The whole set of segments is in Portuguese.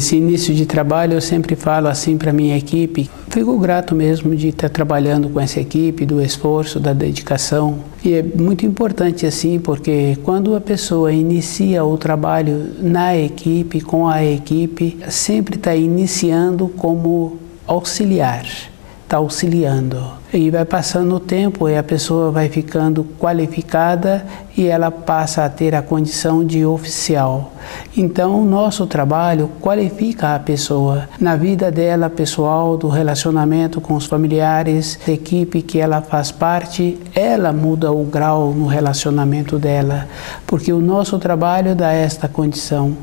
Esse início de trabalho eu sempre falo assim para minha equipe. Fico grato mesmo de estar trabalhando com essa equipe, do esforço, da dedicação. E é muito importante assim, porque quando a pessoa inicia o trabalho na equipe, com a equipe, sempre está iniciando como auxiliar. Está auxiliando. E vai passando o tempo e a pessoa vai ficando qualificada e ela passa a ter a condição de oficial. Então, o nosso trabalho qualifica a pessoa na vida dela pessoal, do relacionamento com os familiares, da equipe que ela faz parte, ela muda o grau no relacionamento dela, porque o nosso trabalho dá esta condição.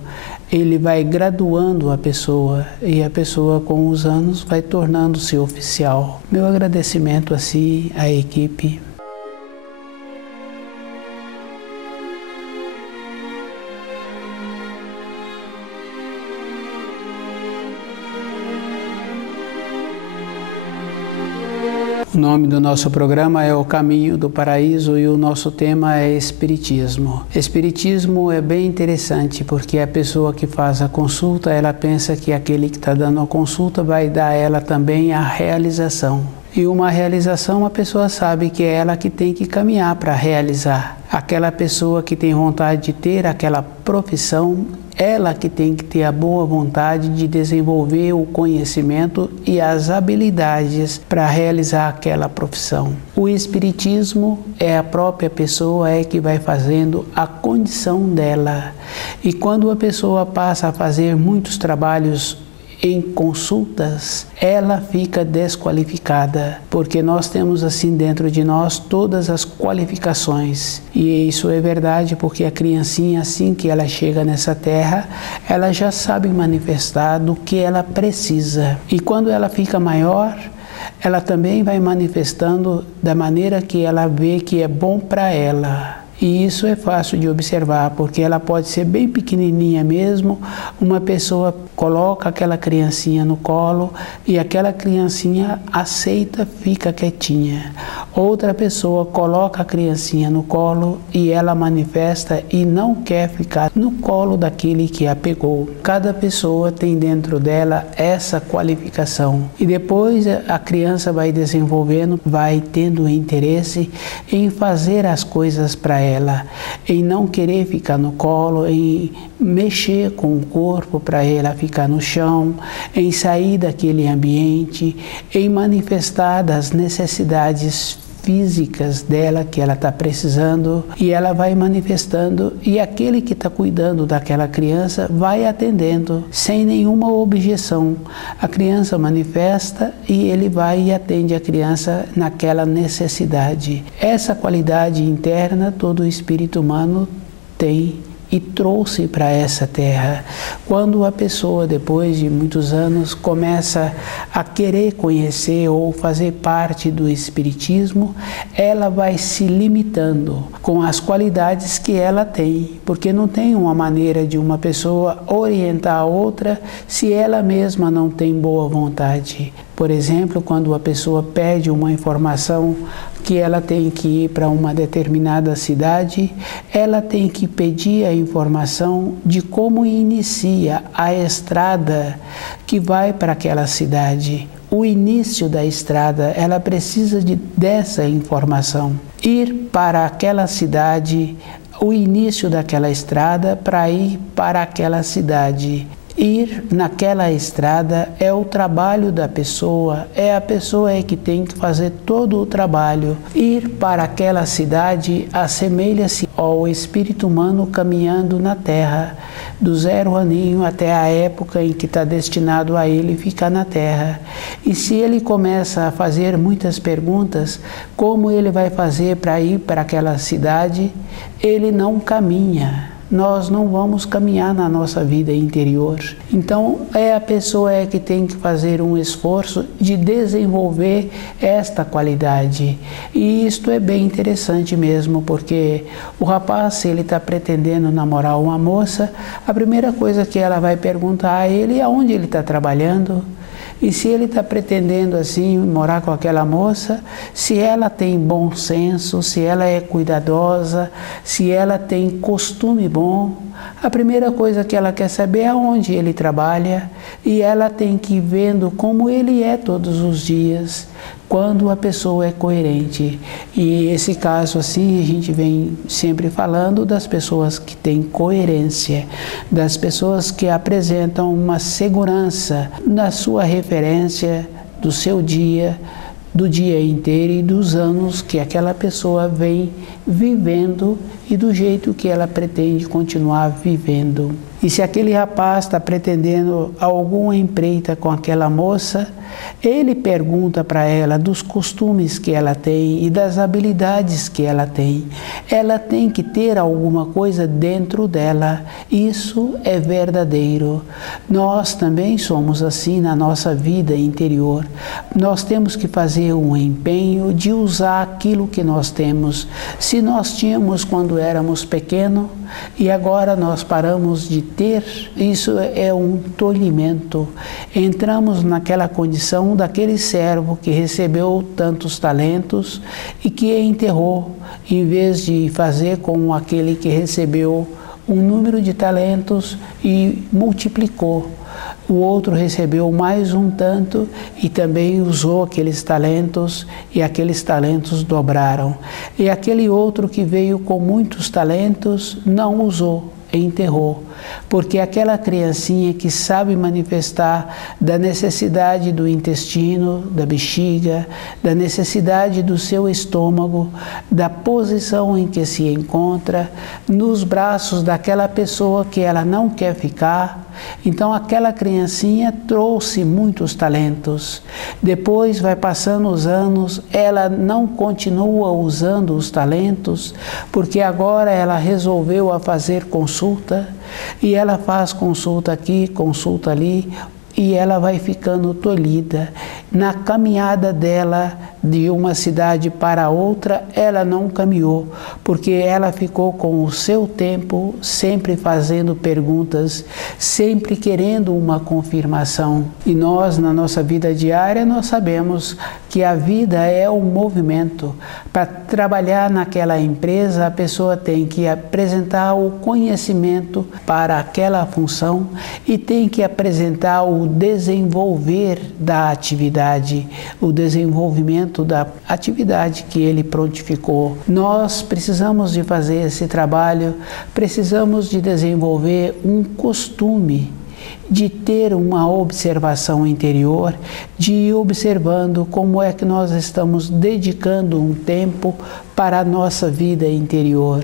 Ele vai graduando a pessoa e a pessoa com os anos vai tornando-se oficial. Meu agradecimento assim à equipe. O nome do nosso programa é O Caminho do Paraíso e o nosso tema é Espiritismo. Espiritismo é bem interessante porque a pessoa que faz a consulta, ela pensa que aquele que está dando a consulta vai dar a ela também a realização. E uma realização, a pessoa sabe que é ela que tem que caminhar para realizar. Aquela pessoa que tem vontade de ter aquela profissão, ela que tem que ter a boa vontade de desenvolver o conhecimento e as habilidades para realizar aquela profissão. O Espiritismo é a própria pessoa que vai fazendo a condição dela. E quando a pessoa passa a fazer muitos trabalhos em consultas, ela fica desqualificada, porque nós temos assim dentro de nós todas as qualificações. E isso é verdade porque a criancinha, assim que ela chega nessa terra, ela já sabe manifestar do que ela precisa. E quando ela fica maior, ela também vai manifestando da maneira que ela vê que é bom para ela. E isso é fácil de observar, porque ela pode ser bem pequenininha mesmo, uma pessoa coloca aquela criancinha no colo e aquela criancinha aceita, fica quietinha. Outra pessoa coloca a criancinha no colo e ela manifesta e não quer ficar no colo daquele que a pegou. Cada pessoa tem dentro dela essa qualificação. E depois a criança vai desenvolvendo, vai tendo interesse em fazer as coisas para ela, em não querer ficar no colo, em mexer com o corpo para ela ficar no chão, em sair daquele ambiente, em manifestar das necessidades físicas dela que ela está precisando, e ela vai manifestando, e aquele que está cuidando daquela criança vai atendendo sem nenhuma objeção. A criança manifesta e ele vai e atende a criança naquela necessidade. Essa qualidade interna todo espírito humano tem e trouxe para essa terra. Quando a pessoa, depois de muitos anos, começa a querer conhecer ou fazer parte do Espiritismo, ela vai se limitando com as qualidades que ela tem, porque não tem uma maneira de uma pessoa orientar a outra se ela mesma não tem boa vontade. Por exemplo, quando a pessoa pede uma informação que ela tem que ir para uma determinada cidade, ela tem que pedir a informação de como inicia a estrada que vai para aquela cidade. O início da estrada, ela precisa dessa informação. Ir para aquela cidade, o início daquela estrada para ir para aquela cidade. Ir naquela estrada é o trabalho da pessoa, é a pessoa que tem que fazer todo o trabalho. Ir para aquela cidade assemelha-se ao espírito humano caminhando na terra, do 0 aninho até a época em que está destinado a ele ficar na terra. E se ele começa a fazer muitas perguntas, como ele vai fazer para ir para aquela cidade, ele não caminha. Nós não vamos caminhar na nossa vida interior. Então, é a pessoa que tem que fazer um esforço de desenvolver esta qualidade. E isto é bem interessante mesmo, porque o rapaz, se ele está pretendendo namorar uma moça, a primeira coisa que ela vai perguntar a ele é onde ele está trabalhando. E se ele está pretendendo assim morar com aquela moça, se ela tem bom senso, se ela é cuidadosa, se ela tem costume bom, a primeira coisa que ela quer saber é onde ele trabalha, e ela tem que ir vendo como ele é todos os dias, quando a pessoa é coerente. E esse caso assim, a gente vem sempre falando das pessoas que têm coerência, das pessoas que apresentam uma segurança na sua referência do seu dia, do dia inteiro e dos anos que aquela pessoa vem vivendo e do jeito que ela pretende continuar vivendo. E se aquele rapaz está pretendendo alguma empreita com aquela moça, ele pergunta para ela dos costumes que ela tem e das habilidades que ela tem. Ela tem que ter alguma coisa dentro dela. Isso é verdadeiro. Nós também somos assim na nossa vida interior. Nós temos que fazer um empenho de usar aquilo que nós temos. Se nós tínhamos quando éramos pequenos e agora nós paramos de ter, isso é um tolimento. Entramos naquela condição daquele servo que recebeu tantos talentos e que enterrou, em vez de fazer como aquele que recebeu um número de talentos e multiplicou. O outro recebeu mais um tanto e também usou aqueles talentos, e aqueles talentos dobraram. E aquele outro que veio com muitos talentos não usou, enterrou. Porque aquela criancinha que sabe manifestar da necessidade do intestino, da bexiga, da necessidade do seu estômago, da posição em que se encontra, nos braços daquela pessoa que ela não quer ficar, então aquela criancinha trouxe muitos talentos. Depois vai passando os anos, ela não continua usando os talentos, porque agora ela resolveu a fazer consulta, e ela faz consulta aqui, consulta ali, e ela vai ficando tolhida. Na caminhada dela de uma cidade para outra, ela não caminhou, porque ela ficou com o seu tempo sempre fazendo perguntas, sempre querendo uma confirmação. E nós, na nossa vida diária, nós sabemos que a vida é um movimento. Para trabalhar naquela empresa, a pessoa tem que apresentar o conhecimento para aquela função e tem que apresentar o desenvolver da atividade, o desenvolvimento da atividade que ele prontificou. Nós precisamos de fazer esse trabalho, precisamos de desenvolver um costume de ter uma observação interior, de ir observando como é que nós estamos dedicando um tempo para a nossa vida interior.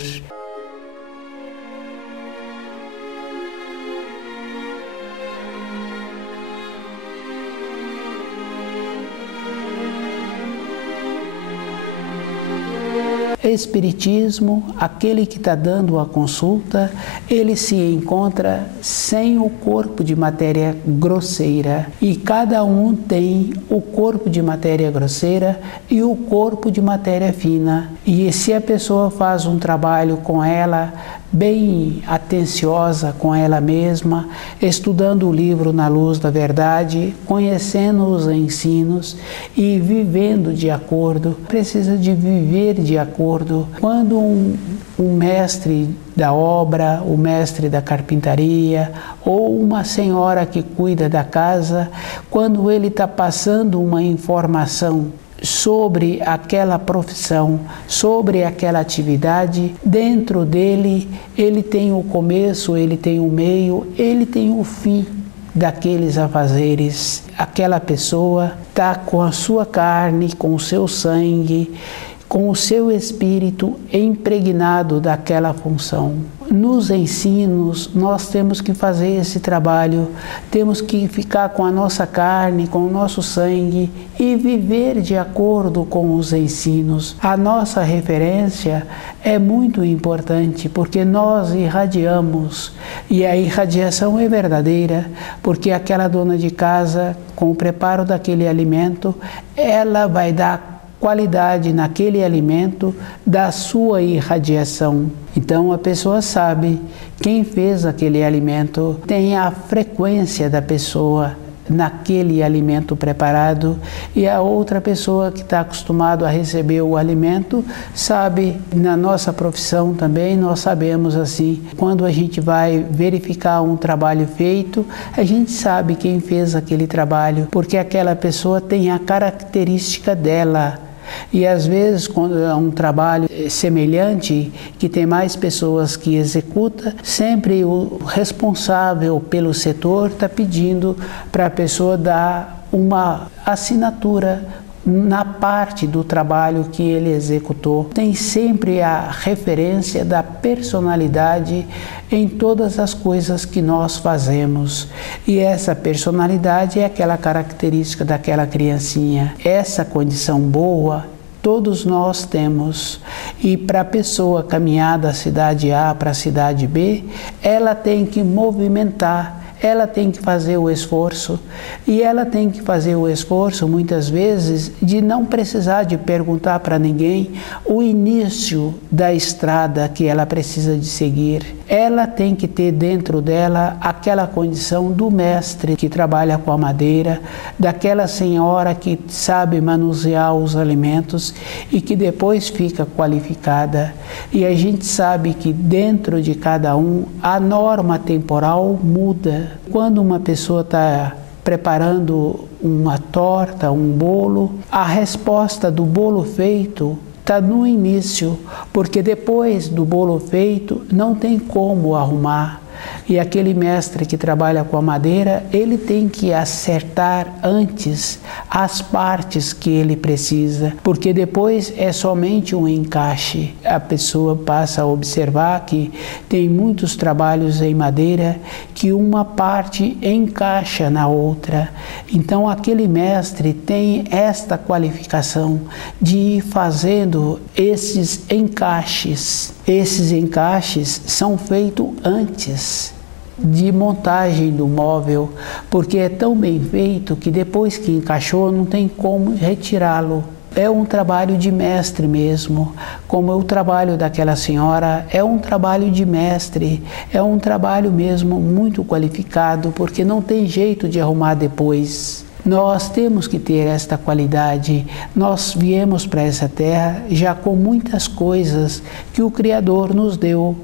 Espiritismo, aquele que está dando a consulta, ele se encontra sem o corpo de matéria grosseira, e cada um tem o corpo de matéria grosseira e o corpo de matéria fina. E se a pessoa faz um trabalho com ela, bem atenciosa com ela mesma, estudando o livro Na Luz da Verdade, conhecendo os ensinos e vivendo de acordo, precisa de viver de acordo. Quando um mestre da obra, o mestre da carpintaria ou uma senhora que cuida da casa, quando ele está passando uma informação sobre aquela profissão, sobre aquela atividade, dentro dele ele tem o começo, ele tem o meio, ele tem o fim daqueles afazeres. Aquela pessoa está com a sua carne, com o seu sangue, com o seu espírito impregnado daquela função. Nos ensinos, nós temos que fazer esse trabalho, temos que ficar com a nossa carne, com o nosso sangue e viver de acordo com os ensinos. A nossa referência é muito importante, porque nós irradiamos, e a irradiação é verdadeira, porque aquela dona de casa, com o preparo daquele alimento, ela vai dar qualidade naquele alimento da sua irradiação. Então a pessoa sabe quem fez aquele alimento, tem a frequência da pessoa, naquele alimento preparado, e a outra pessoa que está acostumado a receber o alimento sabe. Na nossa profissão também nós sabemos assim, quando a gente vai verificar um trabalho feito, a gente sabe quem fez aquele trabalho, porque aquela pessoa tem a característica dela. E às vezes, quando é um trabalho semelhante, que tem mais pessoas que executa, sempre o responsável pelo setor está pedindo para a pessoa dar uma assinatura na parte do trabalho que ele executou. Tem sempre a referência da personalidade em todas as coisas que nós fazemos. E essa personalidade é aquela característica daquela criancinha. Essa condição boa todos nós temos. E para a pessoa caminhar da cidade A para a cidade B, ela tem que movimentar, ela tem que fazer o esforço, e ela tem que fazer o esforço muitas vezes de não precisar de perguntar para ninguém o início da estrada que ela precisa de seguir. Ela tem que ter dentro dela aquela condição do mestre que trabalha com a madeira, daquela senhora que sabe manusear os alimentos e que depois fica qualificada. E a gente sabe que dentro de cada um a norma temporal muda. Quando uma pessoa está preparando uma torta, um bolo, a resposta do bolo feito está no início, porque depois do bolo feito não tem como arrumar. E aquele mestre que trabalha com a madeira, ele tem que acertar antes as partes que ele precisa, porque depois é somente um encaixe. A pessoa passa a observar que tem muitos trabalhos em madeira que uma parte encaixa na outra. Então aquele mestre tem esta qualificação de ir fazendo esses encaixes. Esses encaixes são feitos antes de montagem do móvel, porque é tão bem feito que depois que encaixou não tem como retirá-lo. É um trabalho de mestre mesmo, como o trabalho daquela senhora é um trabalho de mestre, é um trabalho mesmo muito qualificado, porque não tem jeito de arrumar depois. Nós temos que ter esta qualidade. Nós viemos para essa terra já com muitas coisas que o Criador nos deu,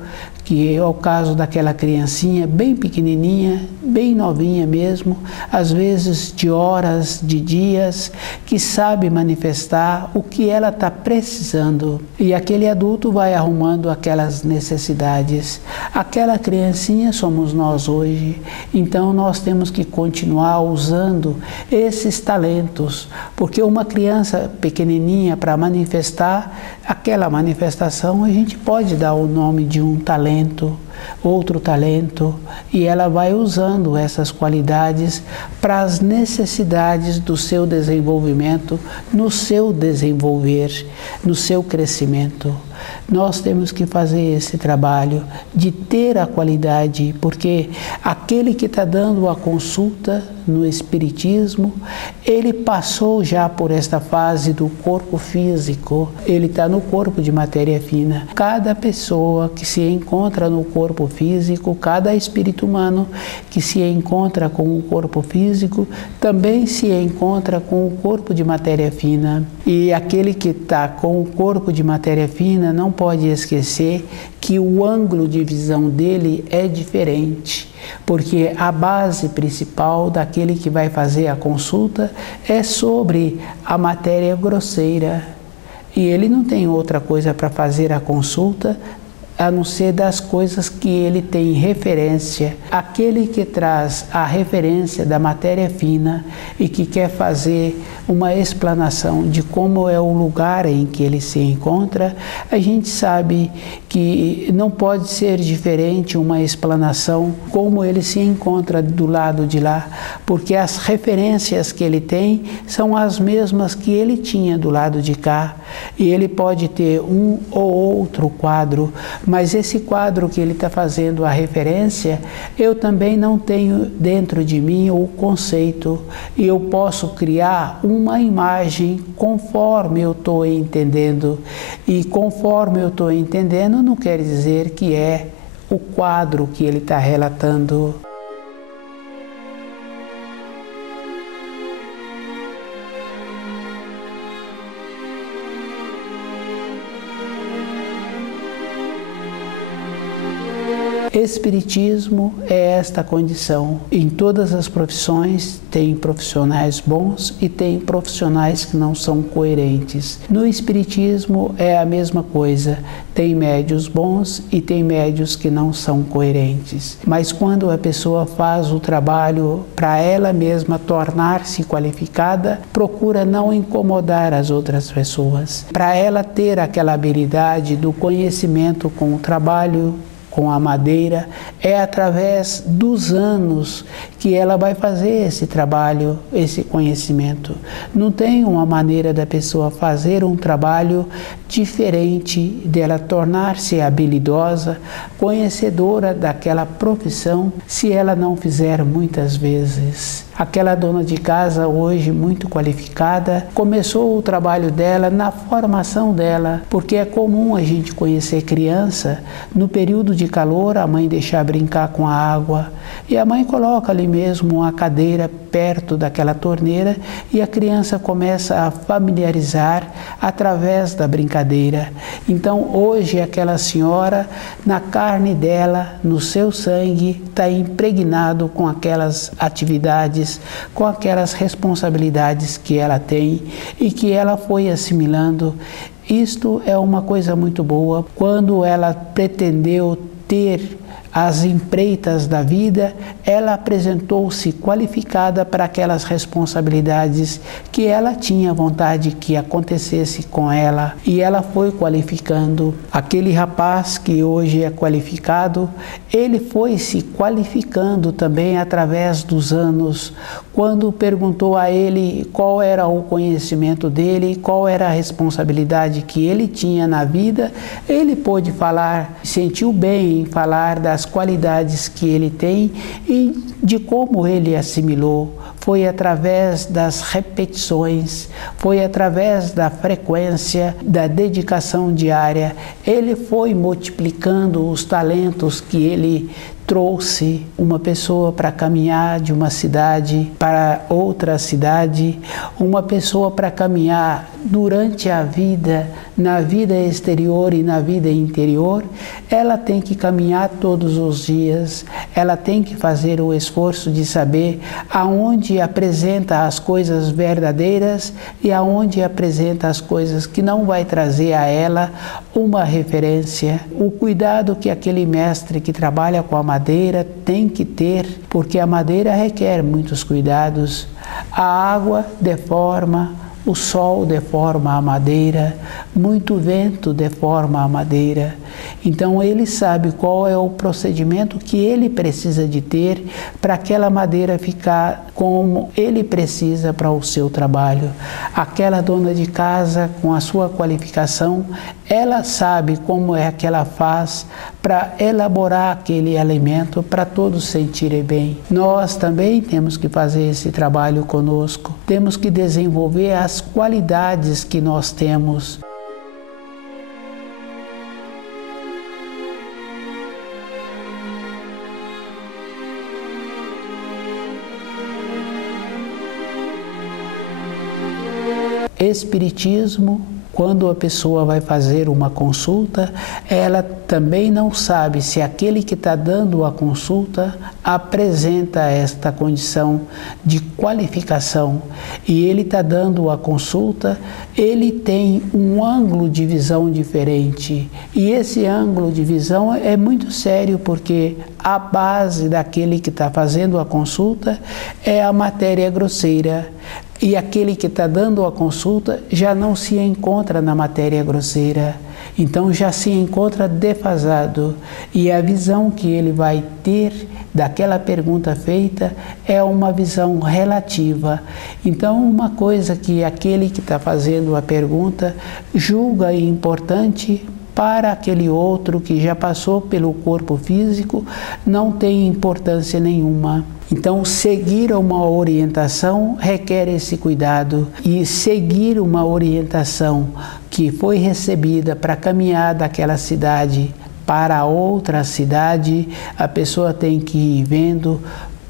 que é o caso daquela criancinha bem pequenininha, bem novinha mesmo, às vezes de horas, de dias, que sabe manifestar o que ela está precisando. E aquele adulto vai arrumando aquelas necessidades. Aquela criancinha somos nós hoje, então nós temos que continuar usando esses talentos, porque uma criança pequenininha, para manifestar aquela manifestação, a gente pode dar o nome de um talento, outro talento, e ela vai usando essas qualidades para as necessidades do seu desenvolvimento, no seu desenvolver, no seu crescimento. Nós temos que fazer esse trabalho de ter a qualidade, porque aquele que está dando a consulta no Espiritismo, ele passou já por esta fase do corpo físico, ele está no corpo de matéria fina. Cada pessoa que se encontra no corpo físico, cada espírito humano que se encontra com o corpo físico, também se encontra com o corpo de matéria fina. E aquele que está com o corpo de matéria fina não pode esquecer que o ângulo de visão dele é diferente, porque a base principal daquele que vai fazer a consulta é sobre a matéria grosseira. E ele não tem outra coisa para fazer a consulta a não ser das coisas que ele tem referência. Aquele que traz a referência da matéria fina e que quer fazer uma explanação de como é o lugar em que ele se encontra, a gente sabe que não pode ser diferente uma explanação como ele se encontra do lado de lá, porque as referências que ele tem são as mesmas que ele tinha do lado de cá, e ele pode ter um ou outro quadro, mas esse quadro que ele está fazendo a referência, eu também não tenho dentro de mim o conceito, e eu posso criar uma imagem conforme eu estou entendendo. E conforme eu estou entendendo não quer dizer que é o quadro que ele está relatando. Espiritismo é esta condição. Em todas as profissões tem profissionais bons e tem profissionais que não são coerentes. No Espiritismo é a mesma coisa. Tem médios bons e tem médios que não são coerentes. Mas quando a pessoa faz o trabalho para ela mesma tornar-se qualificada, procura não incomodar as outras pessoas. Para ela ter aquela habilidade do conhecimento com o trabalho, com a madeira, é através dos anos que ela vai fazer esse trabalho, esse conhecimento. Não tem uma maneira da pessoa fazer um trabalho diferente dela tornar-se habilidosa, conhecedora daquela profissão, se ela não fizer muitas vezes. Aquela dona de casa hoje muito qualificada, começou o trabalho dela na formação dela, porque é comum a gente conhecer criança, no período de calor a mãe deixar brincar com a água e a mãe coloca ali mesmo uma cadeira perto daquela torneira e a criança começa a familiarizar através da brincadeira. Então hoje aquela senhora, na carne dela, no seu sangue, está impregnado com aquelas atividades, com aquelas responsabilidades que ela tem e que ela foi assimilando. Isto é uma coisa muito boa. Quando ela pretendeu ter as empreitas da vida, ela apresentou-se qualificada para aquelas responsabilidades que ela tinha vontade que acontecesse com ela, e ela foi qualificando. Aquele rapaz que hoje é qualificado, ele foi se qualificando também através dos anos. Quando perguntou a ele qual era o conhecimento dele, qual era a responsabilidade que ele tinha na vida, ele pôde falar, sentiu bem em falar das qualidades que ele tem e de como ele assimilou. Foi através das repetições, foi através da frequência, da dedicação diária. Ele foi multiplicando os talentos que ele trouxe. Uma pessoa para caminhar de uma cidade para outra cidade, uma pessoa para caminhar durante a vida, na vida exterior e na vida interior, ela tem que caminhar todos os dias, ela tem que fazer o esforço de saber aonde apresenta as coisas verdadeiras e aonde apresenta as coisas que não vai trazer a ela uma referência. O cuidado que aquele mestre que trabalha com a madeira tem que ter, porque a madeira requer muitos cuidados. A água deforma, o sol deforma a madeira, muito vento deforma a madeira. Então ele sabe qual é o procedimento que ele precisa de ter para aquela madeira ficar como ele precisa para o seu trabalho. Aquela dona de casa, com a sua qualificação, ela sabe como é que ela faz para elaborar aquele alimento para todos sentirem bem. Nós também temos que fazer esse trabalho conosco. Temos que desenvolver as qualidades que nós temos. Espiritismo, quando a pessoa vai fazer uma consulta, ela também não sabe se aquele que está dando a consulta apresenta esta condição de qualificação. E ele está dando a consulta, ele tem um ângulo de visão diferente. E esse ângulo de visão é muito sério, porque a base daquele que está fazendo a consulta é a matéria grosseira. E aquele que está dando a consulta já não se encontra na matéria grosseira, então já se encontra defasado. E a visão que ele vai ter daquela pergunta feita é uma visão relativa. Então, uma coisa que aquele que está fazendo a pergunta julga importante, para aquele outro que já passou pelo corpo físico, não tem importância nenhuma. Então, seguir uma orientação requer esse cuidado, e seguir uma orientação que foi recebida para caminhar daquela cidade para outra cidade, a pessoa tem que ir vendo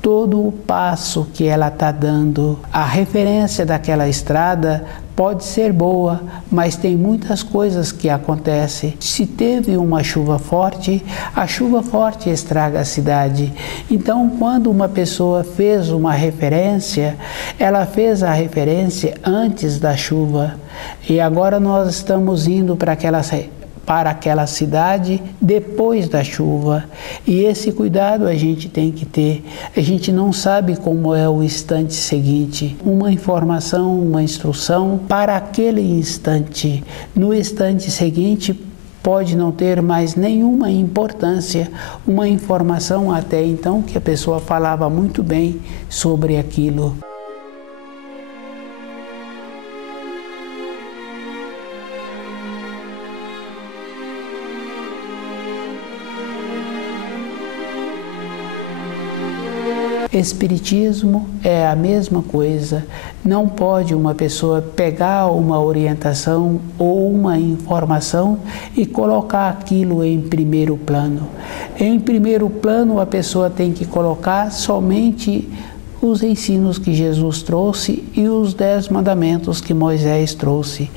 todo o passo que ela está dando. A referência daquela estrada pode ser boa, mas tem muitas coisas que acontecem. Se teve uma chuva forte, a chuva forte estraga a cidade. Então, quando uma pessoa fez uma referência, ela fez a referência antes da chuva. E agora nós estamos indo para aquela cidade depois da chuva. E esse cuidado a gente tem que ter. A gente não sabe como é o instante seguinte. Uma informação, uma instrução para aquele instante. No instante seguinte, pode não ter mais nenhuma importância, uma informação até então que a pessoa falava muito bem sobre aquilo. Espiritismo é a mesma coisa. Não pode uma pessoa pegar uma orientação ou uma informação e colocar aquilo em primeiro plano. Em primeiro plano, a pessoa tem que colocar somente os ensinos que Jesus trouxe e os 10 mandamentos que Moisés trouxe,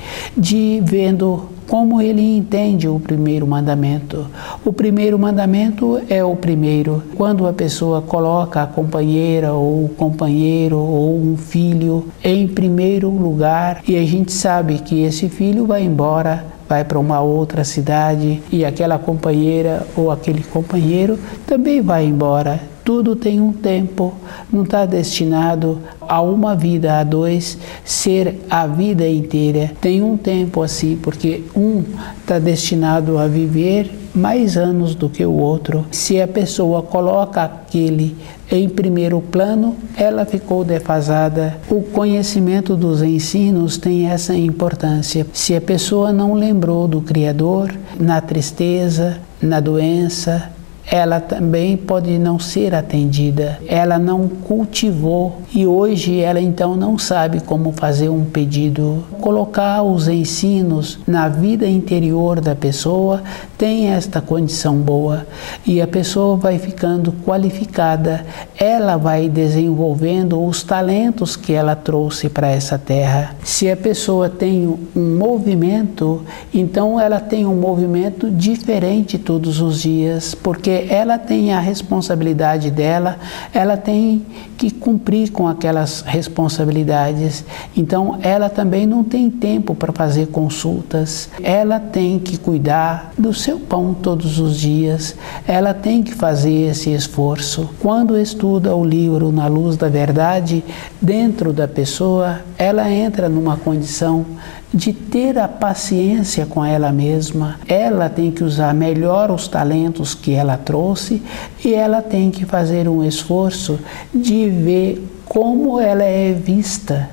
vendo como ele entende o primeiro mandamento. O primeiro mandamento é o primeiro. Quando a pessoa coloca a companheira ou o companheiro ou um filho em primeiro lugar, e a gente sabe que esse filho vai embora, vai para uma outra cidade, e aquela companheira ou aquele companheiro também vai embora. Tudo tem um tempo, não está destinado a uma vida, a 2, ser a vida inteira. Tem um tempo assim, porque um está destinado a viver mais anos do que o outro. Se a pessoa coloca aquele em primeiro plano, ela ficou defasada. O conhecimento dos ensinos tem essa importância. Se a pessoa não lembrou do Criador, na tristeza, na doença, ela também pode não ser atendida. Ela não cultivou e hoje ela então não sabe como fazer um pedido. Colocar os ensinos na vida interior da pessoa tem esta condição boa e a pessoa vai ficando qualificada. Ela vai desenvolvendo os talentos que ela trouxe para essa terra. Se a pessoa tem um movimento, então ela tem um movimento diferente todos os dias, porque ela tem a responsabilidade dela, ela tem que cumprir com aquelas responsabilidades. Então, ela também não tem tempo para fazer consultas, ela tem que cuidar do seu pão todos os dias, ela tem que fazer esse esforço. Quando estuda o livro Na Luz da Verdade, dentro da pessoa, ela entra numa condição de ter a paciência com ela mesma. Ela tem que usar melhor os talentos que ela trouxe e ela tem que fazer um esforço de ver como ela é vista.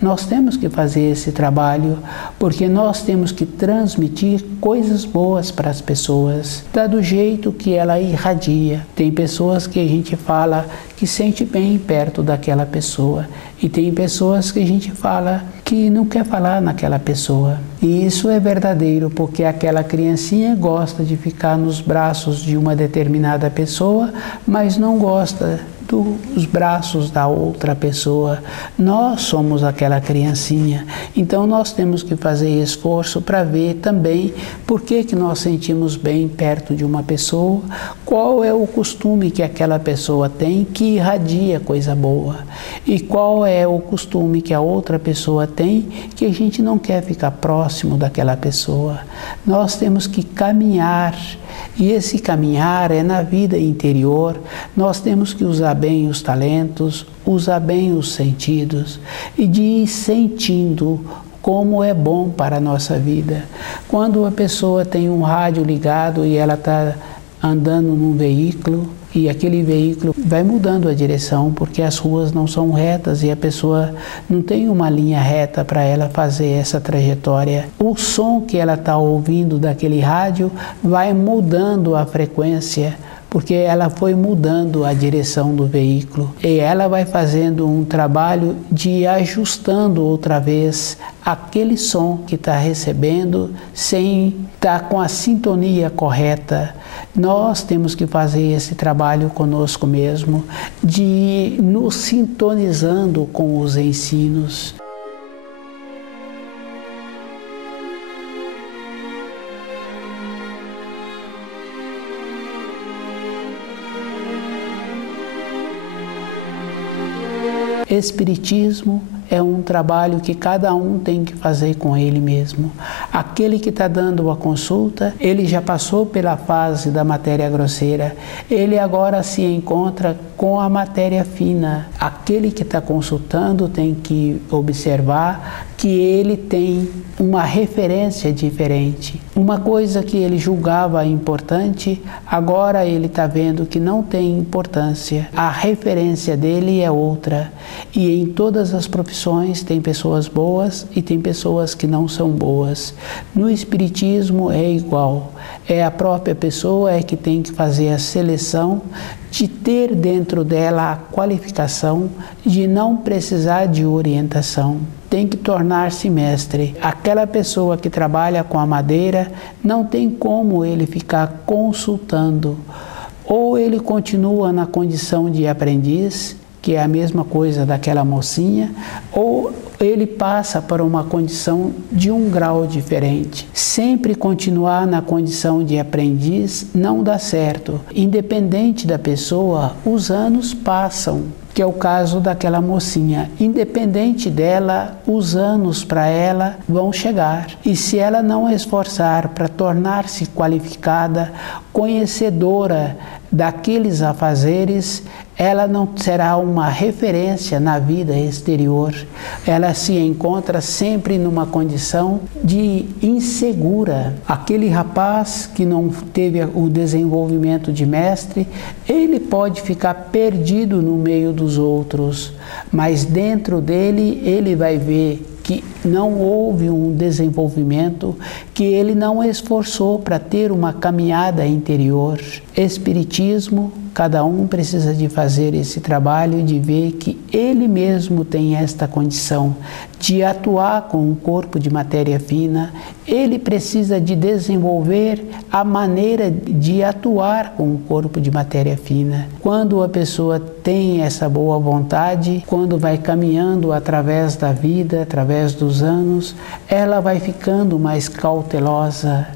Nós temos que fazer esse trabalho porque nós temos que transmitir coisas boas para as pessoas, do jeito que ela irradia. Tem pessoas que a gente fala que sente bem perto daquela pessoa e tem pessoas que a gente fala que não quer falar naquela pessoa. E isso é verdadeiro porque aquela criancinha gosta de ficar nos braços de uma determinada pessoa, mas não gosta dos braços da outra pessoa. Nós somos aquela criancinha, então nós temos que fazer esforço para ver também por que nós sentimos bem perto de uma pessoa, qual é o costume que aquela pessoa tem que irradia coisa boa e qual é o costume que a outra pessoa tem que a gente não quer ficar próximo daquela pessoa. Nós temos que caminhar. E esse caminhar é na vida interior. Nós temos que usar bem os talentos, usar bem os sentidos e de ir sentindo como é bom para a nossa vida. Quando a pessoa tem um rádio ligado e ela está andando num veículo e aquele veículo vai mudando a direção porque as ruas não são retas e a pessoa não tem uma linha reta para ela fazer essa trajetória. O som que ela está ouvindo daquele rádio vai mudando a frequência porque ela foi mudando a direção do veículo e ela vai fazendo um trabalho de ir ajustando outra vez aquele som que está recebendo sem estar com a sintonia correta. Nós temos que fazer esse trabalho conosco mesmo, de ir nos sintonizando com os ensinos. Espiritismo é um trabalho que cada um tem que fazer com ele mesmo. Aquele que está dando a consulta, ele já passou pela fase da matéria grosseira, ele agora se encontra com a matéria fina. Aquele que está consultando tem que observar que ele tem uma referência diferente. Uma coisa que ele julgava importante, agora ele está vendo que não tem importância. A referência dele é outra. E em todas as profissões tem pessoas boas e tem pessoas que não são boas. No Espiritismo é igual. É a própria pessoa que tem que fazer a seleção de ter dentro dela a qualificação de não precisar de orientação. Tem que tornar-se mestre. Aquela pessoa que trabalha com a madeira, não tem como ele ficar consultando. Ou ele continua na condição de aprendiz, que é a mesma coisa daquela mocinha, ou ele passa para uma condição de um grau diferente. Sempre continuar na condição de aprendiz não dá certo. Independente da pessoa, os anos passam, que é o caso daquela mocinha. Independente dela, os anos para ela vão chegar. E se ela não esforçar para tornar-se qualificada, conhecedora daqueles afazeres, ela não será uma referência na vida exterior. Ela se encontra sempre numa condição de insegura. Aquele rapaz que não teve o desenvolvimento de mestre, ele pode ficar perdido no meio dos outros, mas dentro dele ele vai ver que não houve um desenvolvimento, que ele não esforçou para ter uma caminhada interior. Espiritismo, cada um precisa de fazer esse trabalho de ver que ele mesmo tem esta condição de atuar com um corpo de matéria fina. Ele precisa de desenvolver a maneira de atuar com o corpo de matéria fina. Quando a pessoa tem essa boa vontade, quando vai caminhando através da vida, através dos anos, ela vai ficando mais cautelosa,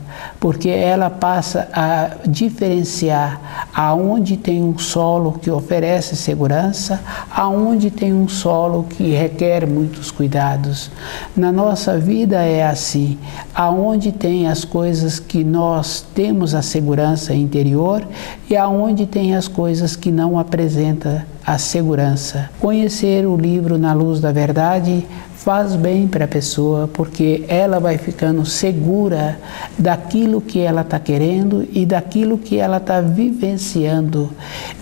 porque ela passa a diferenciar aonde tem um solo que oferece segurança, aonde tem um solo que requer muitos cuidados. Na nossa vida é assim, aonde tem as coisas que nós temos a segurança interior e aonde tem as coisas que não apresentam a segurança. Conhecer o livro Na Luz da Verdade faz bem para a pessoa, porque ela vai ficando segura daquilo que ela está querendo e daquilo que ela está vivenciando.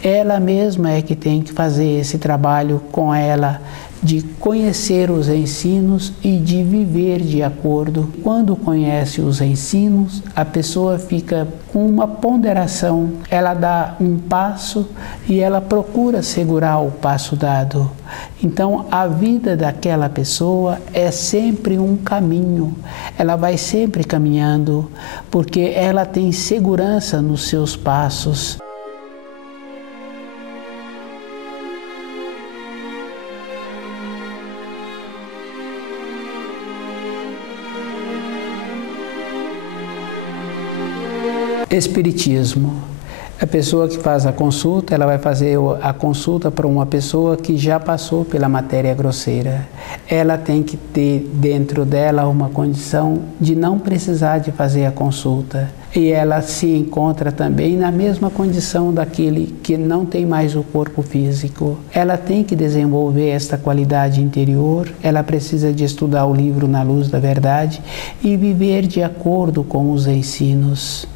Ela mesma é que tem que fazer esse trabalho com ela, de conhecer os ensinos e de viver de acordo. Quando conhece os ensinos, a pessoa fica com uma ponderação, ela dá um passo e ela procura segurar o passo dado. Então, a vida daquela pessoa é sempre um caminho, ela vai sempre caminhando, porque ela tem segurança nos seus passos. Espiritismo. A pessoa que faz a consulta, ela vai fazer a consulta para uma pessoa que já passou pela matéria grosseira. Ela tem que ter dentro dela uma condição de não precisar de fazer a consulta. E ela se encontra também na mesma condição daquele que não tem mais o corpo físico. Ela tem que desenvolver esta qualidade interior, ela precisa de estudar o livro Na Luz da Verdade e viver de acordo com os ensinos.